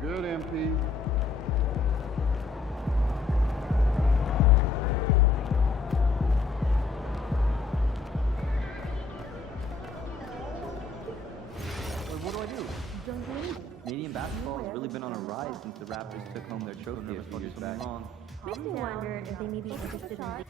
Good, MP. What do I do? Canadian basketball has really been on a rise since the Raptors took home their trophy a few years back. Makes me wonder if they may be interested in the...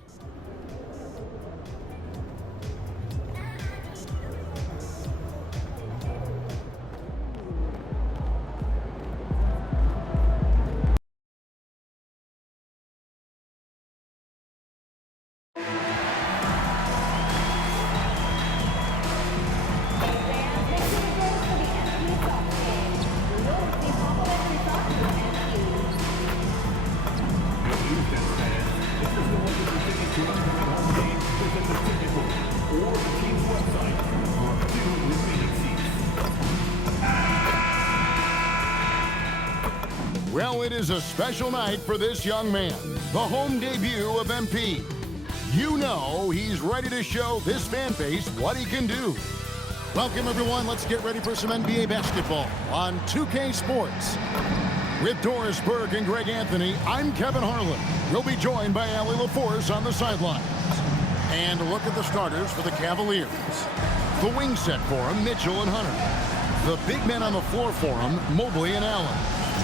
Well, it is a special night for this young man, the home debut of MP. You know he's ready to show this fan base what he can do. Welcome, everyone. Let's get ready for some NBA basketball on 2K Sports. With Doris Burke and Greg Anthony, I'm Kevin Harlan. We'll be joined by Allie LaForce on the sidelines. And a look at the starters for the Cavaliers. The wing set for them, Mitchell and Hunter. The big men on the floor for them, Mobley and Allen.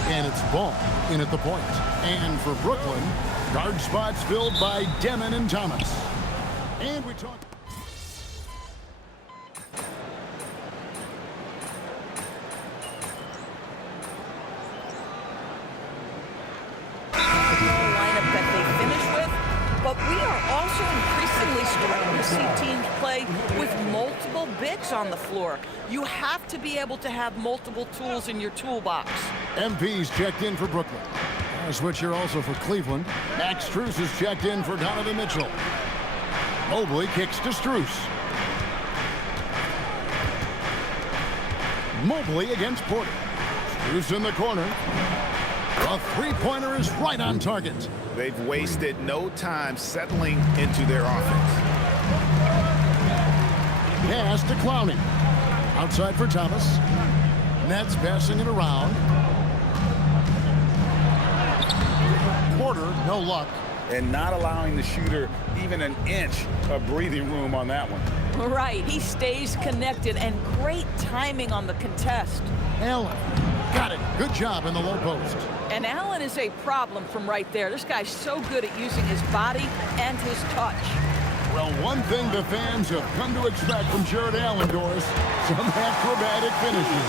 And it's Ball in at the point. And for Brooklyn, guard spots filled by Demon and Thomas. And we talk... lineup that they finish with, but we are also increasingly starting to see teams play with multiple bigs on the floor. You have to be able to have multiple tools in your toolbox. MP's checked in for Brooklyn. A switch here also for Cleveland. Max Strus is checked in for Donovan Mitchell. Mobley kicks to Strus. Mobley against Porter. Strus in the corner. A three-pointer is right on target. They've wasted no time settling into their offense. Pass to Clowney. Outside for Thomas. Nets passing it around. Porter, no luck. And not allowing the shooter even an inch of breathing room on that one. Right, he stays connected, and great timing on the contest. Allen got it. Good job in the low post. And Allen is a problem from right there. This guy's so good at using his body and his touch. Well, one thing the fans have come to expect from Jared Allen, Doris, some acrobatic finishes.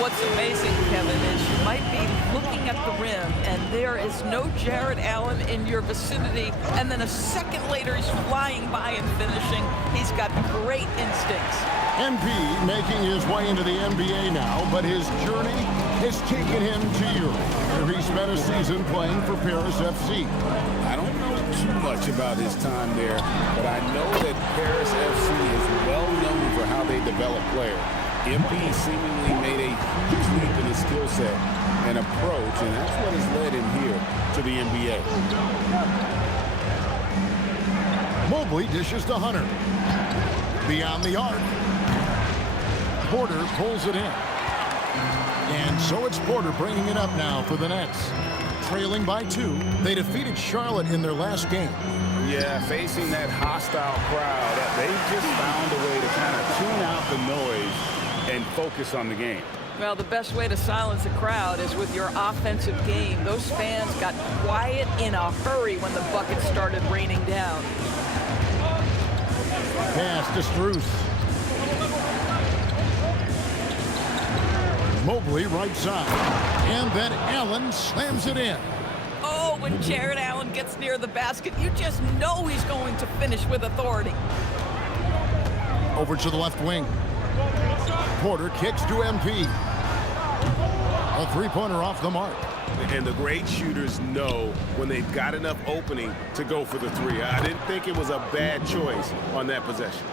What's amazing, Kevin, is you might be looking at the rim, and there is no Jared Allen in your vicinity, and then a second later he's flying by and finishing. He's got great instincts. MP making his way into the NBA now, but his journey has taken him to Europe, where he spent a season playing for Paris FC. I don't know too much about his time there, but I know that Paris FC is well known for how they develop players. MP seemingly made a huge leap in his skill set and approach, and that's what has led him here to the NBA. Mobley dishes to Hunter. Beyond the arc. Porter pulls it in. And so it's Porter bringing it up now for the Nets. Trailing by 2, they defeated Charlotte in their last game. Yeah, facing that hostile crowd, they just found a way to kind of tune out the noise and focus on the game. Well, the best way to silence a crowd is with your offensive game. Those fans got quiet in a hurry when the bucket started raining down. Pass to Strus. Mobley right side. And then Allen slams it in. Oh, when Jared Allen gets near the basket, you just know he's going to finish with authority. Over to the left wing. Porter kicks to MP. A three-pointer off the mark. And the great shooters know when they've got enough opening to go for the three. I didn't think it was a bad choice on that possession.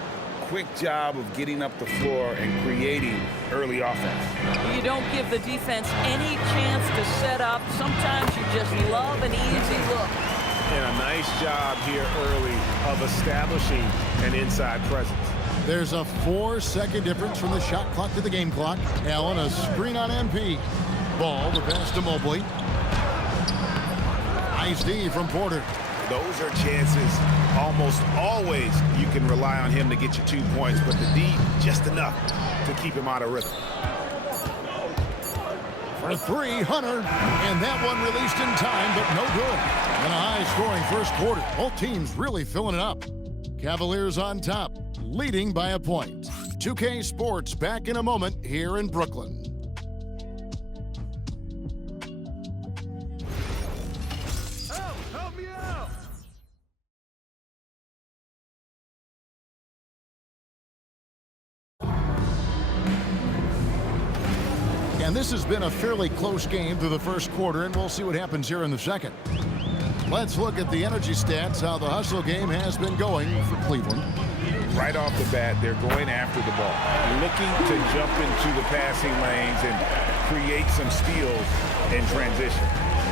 Quick job of getting up the floor and creating early offense. You don't give the defense any chance to set up. Sometimes you just love an easy look. And a nice job here early of establishing an inside presence. There's a 4-second difference from the shot clock to the game clock. Allen, a screen on MP. Ball, the pass to Mobley. Nice D from Porter. Those are chances almost always you can rely on him to get you 2 points, but the D just enough to keep him out of rhythm. For three, Hunter, and that one released in time, but no good. And a high-scoring first quarter. Both teams really filling it up. Cavaliers on top, leading by a point. 2K Sports back in a moment here in Brooklyn. Help me out! And this has been a fairly close game through the first quarter, and we'll see what happens here in the second. Let's look at the energy stats, how the hustle game has been going for Cleveland. Right off the bat, they're going after the ball, looking to jump into the passing lanes and create some steals in transition.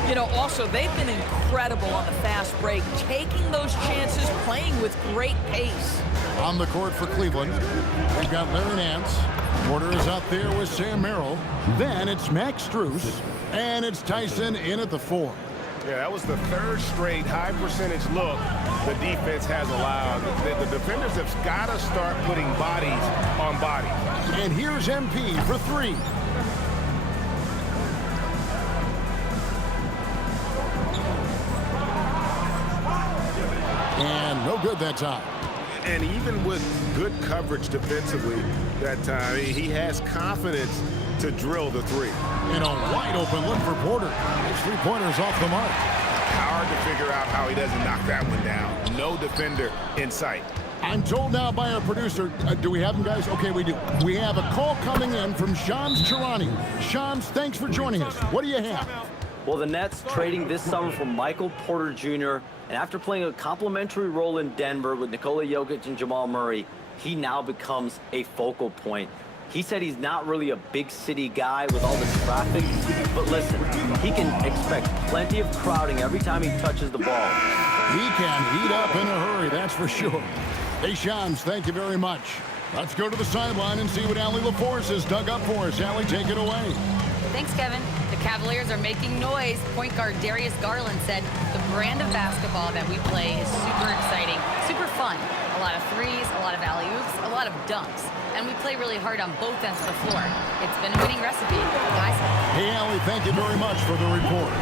You know, also, they've been incredible on the fast break, taking those chances, playing with great pace. On the court for Cleveland, we've got Larry Nance. Porter is out there with Sam Merrill. Then it's Max Strus, and it's Tyson in at the 4. Yeah, that was the third straight high percentage look the defense has allowed. The defenders have got to start putting bodies on bodies. And here's MP for 3. And no good that time. And even with good coverage defensively that time, he has confidence to drill the 3. And a wide open look for Porter. His three-pointer's off the mark. Hard to figure out how he doesn't knock that one down. No defender in sight. I'm told now by our producer, do we have him, guys? Okay, we do. We have a call coming in from Shams Charani. Shams, thanks for joining us. What do you have? Well, the Nets trading this summer for Michael Porter Jr., and after playing a complimentary role in Denver with Nikola Jokic and Jamal Murray, he now becomes a focal point. He said he's not really a big city guy with all this traffic, but listen, he can expect plenty of crowding every time he touches the ball. He can heat up in a hurry, that's for sure. Hey, Shams, thank you very much. Let's go to the sideline and see what Allie LaForce has dug up for us. Allie, take it away. Thanks, Kevin. The Cavaliers are making noise. Point guard Darius Garland said the brand of basketball that we play is super exciting, super fun. A lot of threes, a lot of alley-oops, a lot of dunks. And we play really hard on both ends of the floor. It's been a winning recipe, guys. Hey, Allie, thank you very much for the report.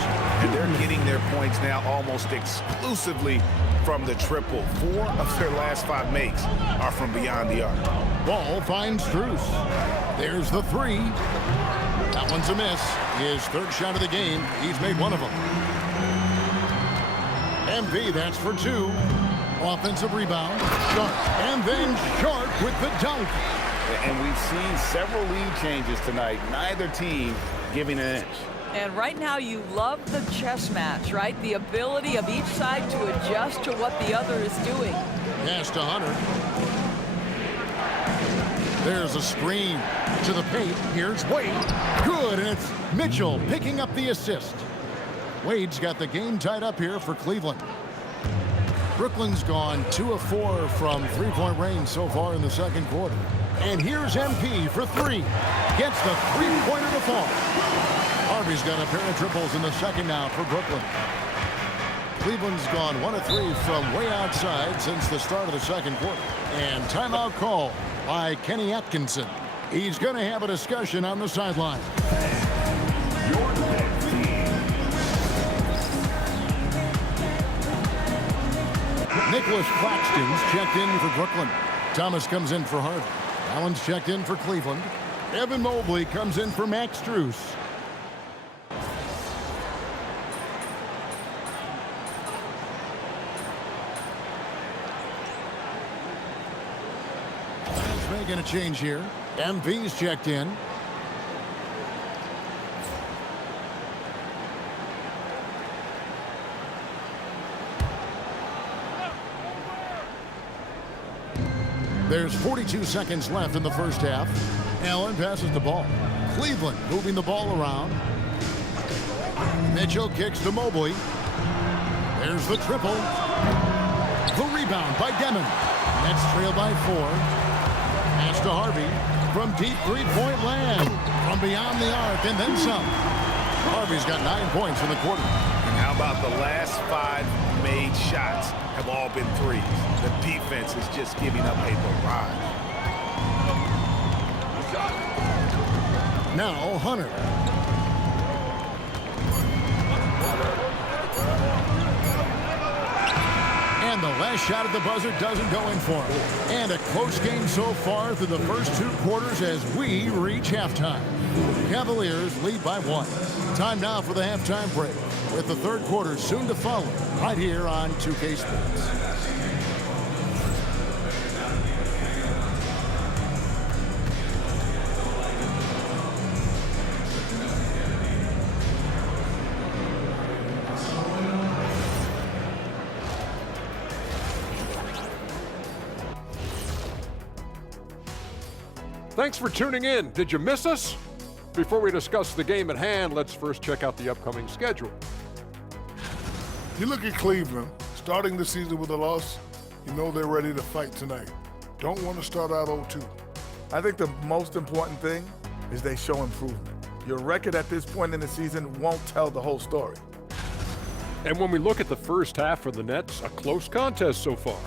And they're getting their points now almost exclusively from the triple. 4 of their last 5 makes are from beyond the arc. Ball finds Strus. There's the 3. That one's a miss. His third shot of the game. He's made one of them. MP, that's for 2. Offensive rebound. Sharp. And then Sharp with the dunk. And we've seen several lead changes tonight. Neither team giving an inch. And right now you love the chess match, right? The ability of each side to adjust to what the other is doing. Pass to Hunter. There's a screen to the paint. Here's Wade. Good, and it's Mitchell picking up the assist. Wade's got the game tied up here for Cleveland. Brooklyn's gone 2 of 4 from three-point range so far in the second quarter. And here's MP for 3. Gets the three-pointer to fall. Harvey's got a pair of triples in the second now for Brooklyn. Cleveland's gone 1 of 3 from way outside since the start of the second quarter. And timeout call by Kenny Atkinson. He's going to have a discussion on the sideline. Nicholas Claxton's checked in for Brooklyn. Thomas comes in for Harvey. Allen's checked in for Cleveland. Evan Mobley comes in for Max Strus. Making a change here. MV's checked in. There's 42 seconds left in the first half. Allen passes the ball. Cleveland moving the ball around. Mitchell kicks to Mobley. There's the triple. The rebound by Demon. Nets trail by 4. Pass to Harvey from deep three-point land. From beyond the arc and then some. Harvey's got 9 points in the quarter. And how about the last 5 made shots have all been threes? The defense is just giving up a barrage. Now Hunter. And the last shot at the buzzer doesn't go in for him. And a close game so far through the first 2 quarters as we reach halftime. Cavaliers lead by 1. Time now for the halftime break, with the third quarter soon to follow, right here on 2K Sports. Thanks for tuning in. Did you miss us? Before we discuss the game at hand, let's first check out the upcoming schedule. You look at Cleveland, starting the season with a loss, you know they're ready to fight tonight. Don't want to start out 0-2. I think the most important thing is they show improvement. Your record at this point in the season won't tell the whole story. And when we look at the first half for the Nets, a close contest so far.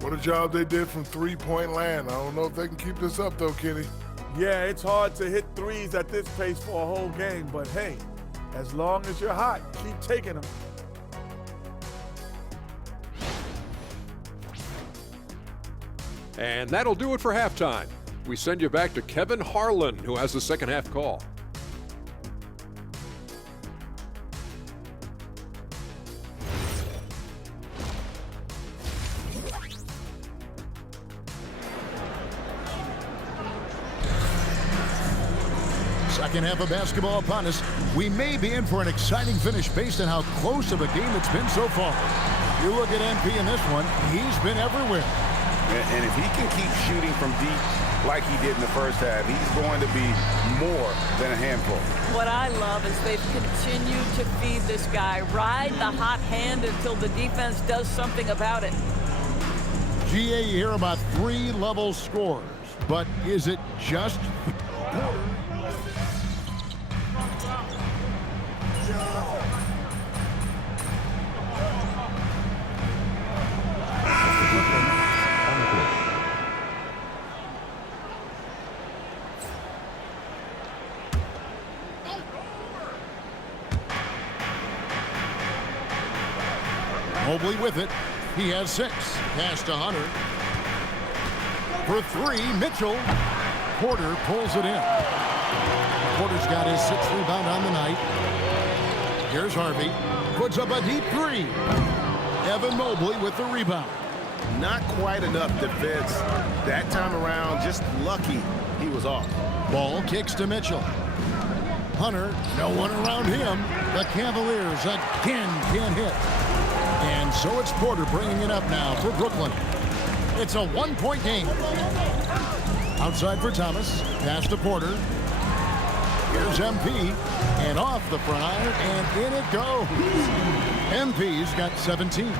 What a job they did from three-point land. I don't know if they can keep this up, though, Kenny. Yeah, it's hard to hit threes at this pace for a whole game, but hey, as long as you're hot, keep taking them. And that'll do it for halftime. We send you back to Kevin Harlan, who has the second half call. Second half of basketball upon us. We may be in for an exciting finish based on how close of a game it's been so far. You look at MP in this one, he's been everywhere. And if he can keep shooting from deep like he did in the first half, he's going to be more than a handful. What I love is they've continued to feed this guy. Ride the hot hand until the defense does something about it. GA, you hear about 3-level scores, but is it just... Mobley with it. He has 6. Pass to Hunter. For 3, Mitchell. Porter pulls it in. Porter's got his 6th rebound on the night. Here's Harvey. Puts up a deep 3. Evan Mobley with the rebound. Not quite enough defense that time around. Just lucky he was off. Ball kicks to Mitchell. Hunter, no one around him. The Cavaliers again can't hit. And so it's Porter bringing it up now for Brooklyn. It's a 1-point game. Outside for Thomas. Pass to Porter. Here's MP. And off the front iron, and in it goes. MP's got 17.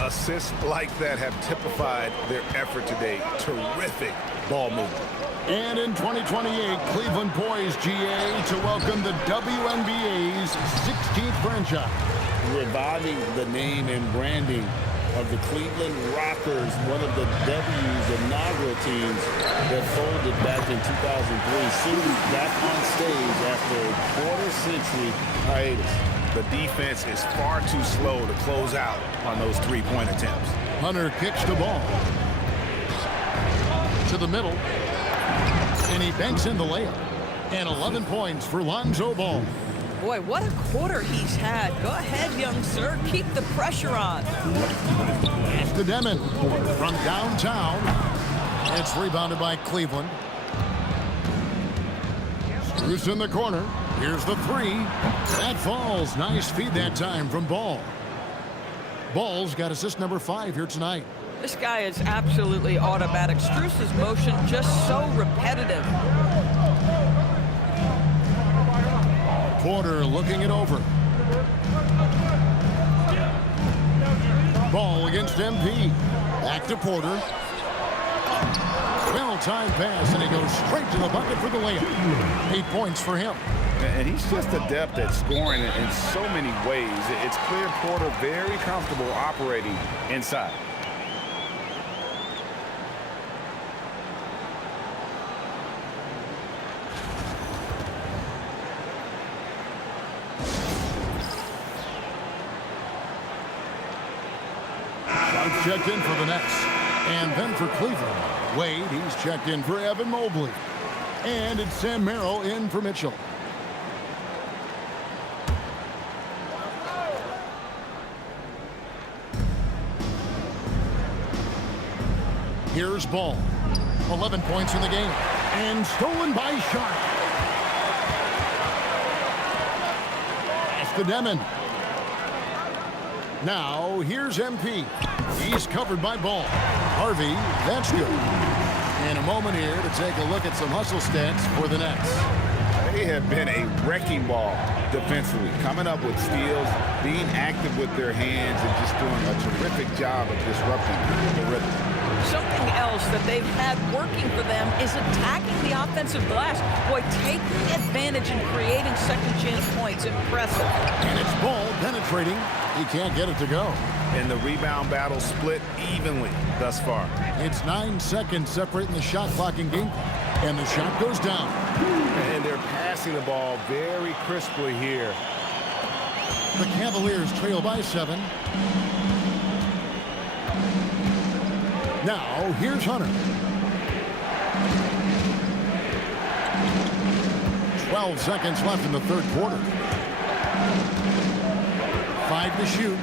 Assists like that have typified their effort today. Terrific ball movement. And in 2028, Cleveland poised, GA, to welcome the WNBA's 16th franchise. Reviving the name and branding of the Cleveland Rockers, one of the W's inaugural teams that folded back in 2003, soon back on stage after a quarter-century hiatus. The defense is far too slow to close out on those three-point attempts. Hunter kicks the ball to the middle, and he banks in the layup. And 11 points for Lonzo Ball. Boy, what a quarter he's had. Go ahead, young sir. Keep the pressure on. Pass to Demon from downtown. It's rebounded by Cleveland. Bruce in the corner. Here's the 3. That falls. Nice feed that time from Ball. Ball's got assist number 5 here tonight. This guy is absolutely automatic. Strus's motion just so repetitive. Porter looking it over. Ball against MP. Back to Porter. Well-timed pass, and he goes straight to the bucket for the layup. 8 points for him. And he's just adept at scoring in so many ways. It's clear Porter very comfortable operating inside. Shots checked in for the Nets. And then for Cleveland, Wade, he's checked in for Evan Mobley. And it's Sam Merrill in for Mitchell. Here's Ball. 11 points in the game. And stolen by Sharp. Pass to Demon. Now, here's MP. He's covered by Ball. Harvey, that's good. And a moment here to take a look at some hustle stats for the Nets. They have been a wrecking ball defensively, coming up with steals, being active with their hands, and just doing a terrific job of disrupting the rhythm. Something else that they've had working for them is attacking the offensive glass. Boy, taking advantage and creating second chance points. Impressive. And it's Ball penetrating. He can't get it to go. And the rebound battle split evenly thus far. It's 9 seconds separating the shot clock and game clock. And the shot goes down. And they're passing the ball very crisply here. The Cavaliers trail by 7. Now, here's Hunter. 12 seconds left in the third quarter. 5 to shoot.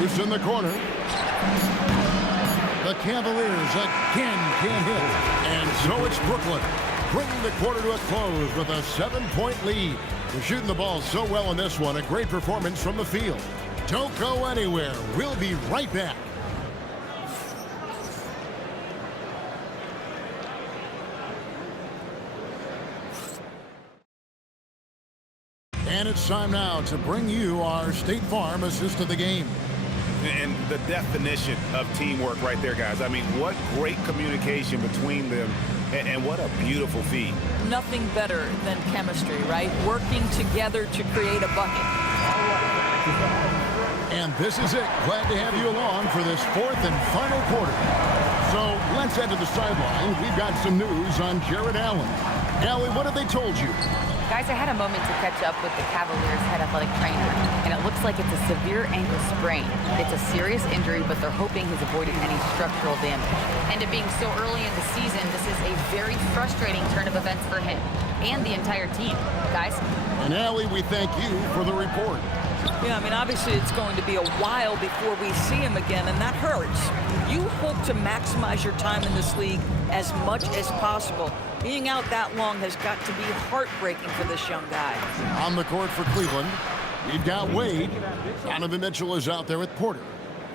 Loose in the corner. The Cavaliers again can't hit. And so it's Brooklyn, bringing the quarter to a close with a 7-point lead. They're shooting the ball so well in this one. A great performance from the field. Don't go anywhere. We'll be right back. And it's time now to bring you our State Farm assist of the game. And the definition of teamwork right there, guys. I mean, what great communication between them, and what a beautiful feed. Nothing better than chemistry, right? Working together to create a bucket. And this is it. Glad to have you along for this fourth and final quarter. So let's head to the sideline. We've got some news on Jared Allen. Allie, what have they told you? Guys, I had a moment to catch up with the Cavaliers head athletic trainer, and it looks like it's a severe ankle sprain. It's a serious injury, but they're hoping he's avoided any structural damage. And it being so early in the season, this is a very frustrating turn of events for him and the entire team. Guys? And Allie, we thank you for the report. Yeah, I mean, obviously it's going to be a while before we see him again, and that hurts. You hope to maximize your time in this league as much as possible. Being out that long has got to be heartbreaking for this young guy. On the court for Cleveland, we've got Wade. Donovan Mitchell is out there with Porter.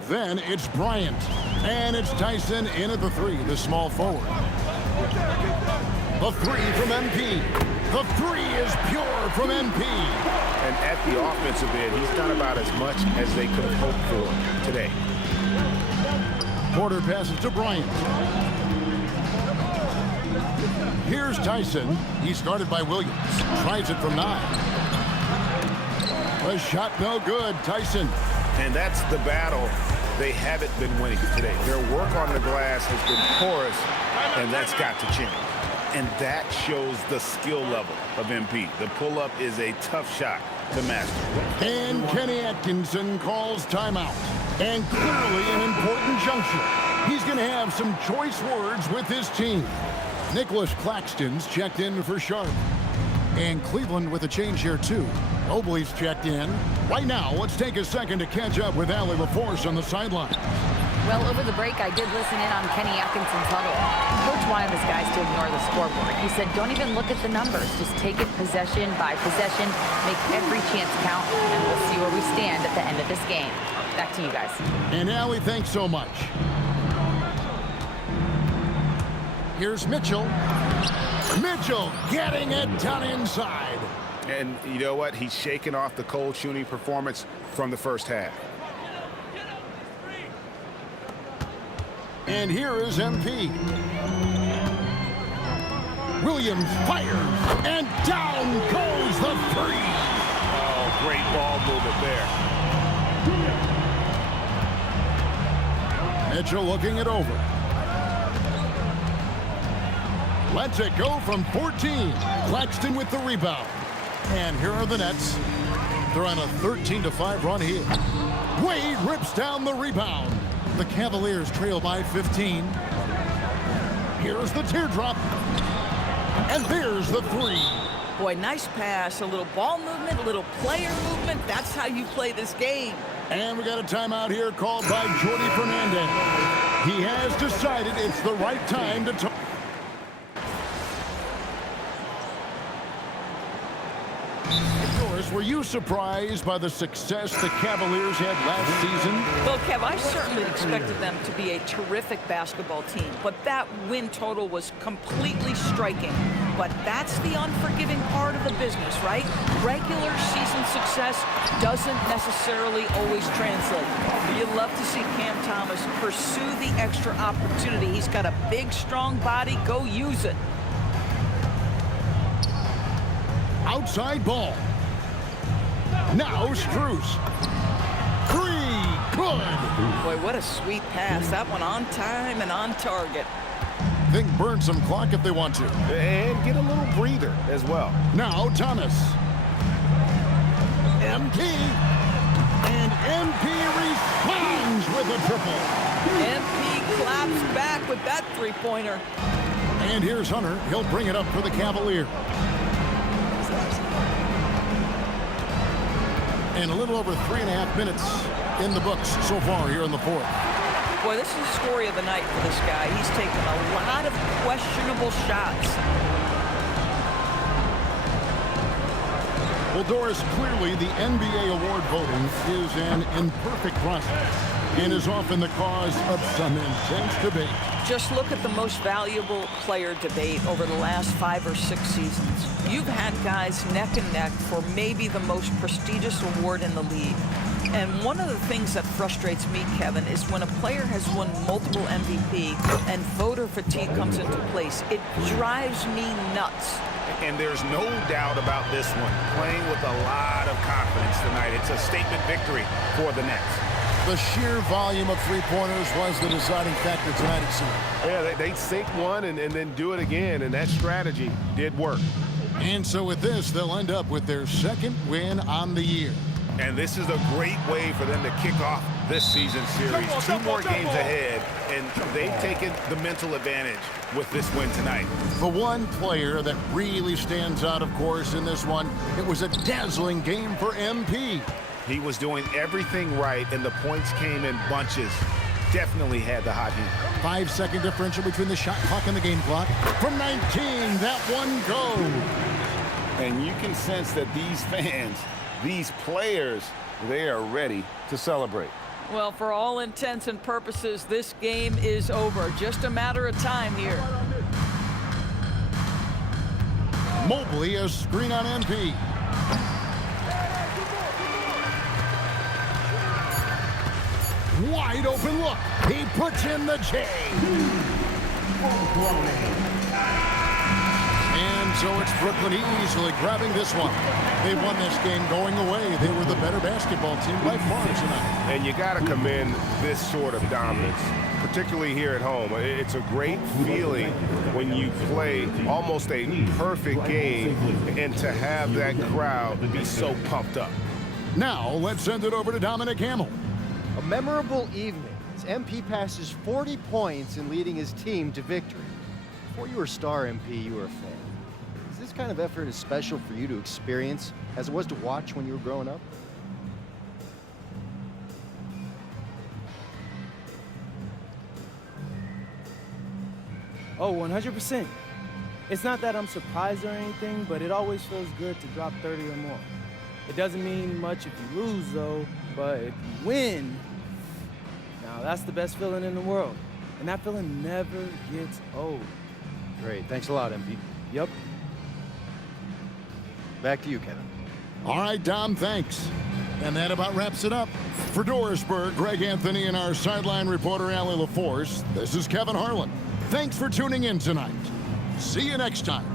Then it's Bryant. And it's Tyson in at the 3, the small forward. The 3 from MP. The 3 is pure from MP. And at the offensive end, he's done about as much as they could have hoped for today. Porter passes to Bryant. Here's Tyson. He's guarded by Williams. Tries it from 9. A shot no good. Tyson. And that's the battle they haven't been winning today. Their work on the glass has been porous, and that's got to change. And that shows the skill level of MP. The pull-up is a tough shot to master. And Kenny Atkinson calls timeout. And clearly an important juncture. He's going to have some choice words with his team. Nicholas Claxton's checked in for Sharp. And Cleveland with a change here, too. Mobley's checked in. Right now, let's take a second to catch up with Allie LaForce on the sideline. Well, over the break, I did listen in on Kenny Atkinson's huddle. Coach wanted his guys to ignore the scoreboard. He said, don't even look at the numbers. Just take it possession by possession, make every chance count, and we'll see where we stand at the end of this game. Back to you guys. And Allie, thanks so much. Here's Mitchell. Mitchell getting it done inside. And you know what? He's shaking off the cold shooting performance from the first half. And here is MP. Williams fires, and down goes the three. Oh, great ball movement there. Mitchell looking it over. Lets it go from 14. Claxton with the rebound. And here are the Nets. They're on a 13-5 run here. Wade rips down the rebound. The Cavaliers trail by 15. Here's the teardrop. And there's the three. Boy, nice pass, a little ball movement, a little player movement. That's how you play this game. And we got a timeout here called by Jordi Fernandez. He has decided it's the right time to talk. Doris, were you surprised by the success the Cavaliers had last season? Well, Kev, I certainly expected them to be a terrific basketball team, but that win total was completely striking. But that's the unforgiving part of the business, right? Regular season success doesn't necessarily always translate. You love to see Cam Thomas pursue the extra opportunity. He's got a big, strong body. Go use it. Outside ball. Now Strus. Three. Good. Boy, what a sweet pass. That one on time and on target. Think burn some clock if they want to. And get a little breather as well. Now Thomas. MP. And MP responds with a triple. MP claps back with that three-pointer. And here's Hunter. He'll bring it up for the Cavaliers. And a little over 3.5 minutes in the books so far here in the fourth. Boy, this is the story of the night for this guy. He's taken a lot of questionable shots. Well, Doris, clearly the NBA award voting is an imperfect process and is often the cause of some intense debate. Just look at the most valuable player debate over the last 5 or 6 seasons. You've had guys neck and neck for maybe the most prestigious award in the league. And one of the things that frustrates me, Kevin, is when a player has won multiple MVP and voter fatigue comes into place. It drives me nuts. And there's no doubt about this one. Playing with a lot of confidence tonight. It's a statement victory for the Nets. The sheer volume of three-pointers was the deciding factor tonight, it seemed. Yeah, they sink one and then do it again, and that strategy did work. And so with this, they'll end up with their second win on the year. And this is a great way for them to kick off this season series. 2 more games ahead, and they've taken the mental advantage with this win tonight. The one player that really stands out, of course, in this one, it was a dazzling game for MP. He was doing everything right, and the points came in bunches. Definitely had the hot heat. 5-second differential between the shot clock and the game clock. From 19, that one goes. And you can sense that these fans, these players, they are ready to celebrate. Well, for all intents and purposes, this game is over. Just a matter of time here. Mobley, a screen on MP. Wide open look. He puts in the J. And so it's Brooklyn easily grabbing this one. They won this game going away. They were the better basketball team by far tonight. And you got to commend this sort of dominance, particularly here at home. It's a great feeling when you play almost a perfect game and to have that crowd be so pumped up. Now let's send it over to Dominic Hamill. A memorable evening as MP passes 40 points in leading his team to victory. Before you were a star, MP, you were a fan. Is this kind of effort as special for you to experience as it was to watch when you were growing up? Oh, 100%. It's not that I'm surprised or anything, but it always feels good to drop 30 or more. It doesn't mean much if you lose, though, but if you win, now that's the best feeling in the world. And that feeling never gets old. Great. Thanks a lot, MP. Yep. Back to you, Kevin. All right, Dom, thanks. And that about wraps it up. For Dorisburg, Greg Anthony, and our sideline reporter, Allie LaForce, this is Kevin Harlan. Thanks for tuning in tonight. See you next time.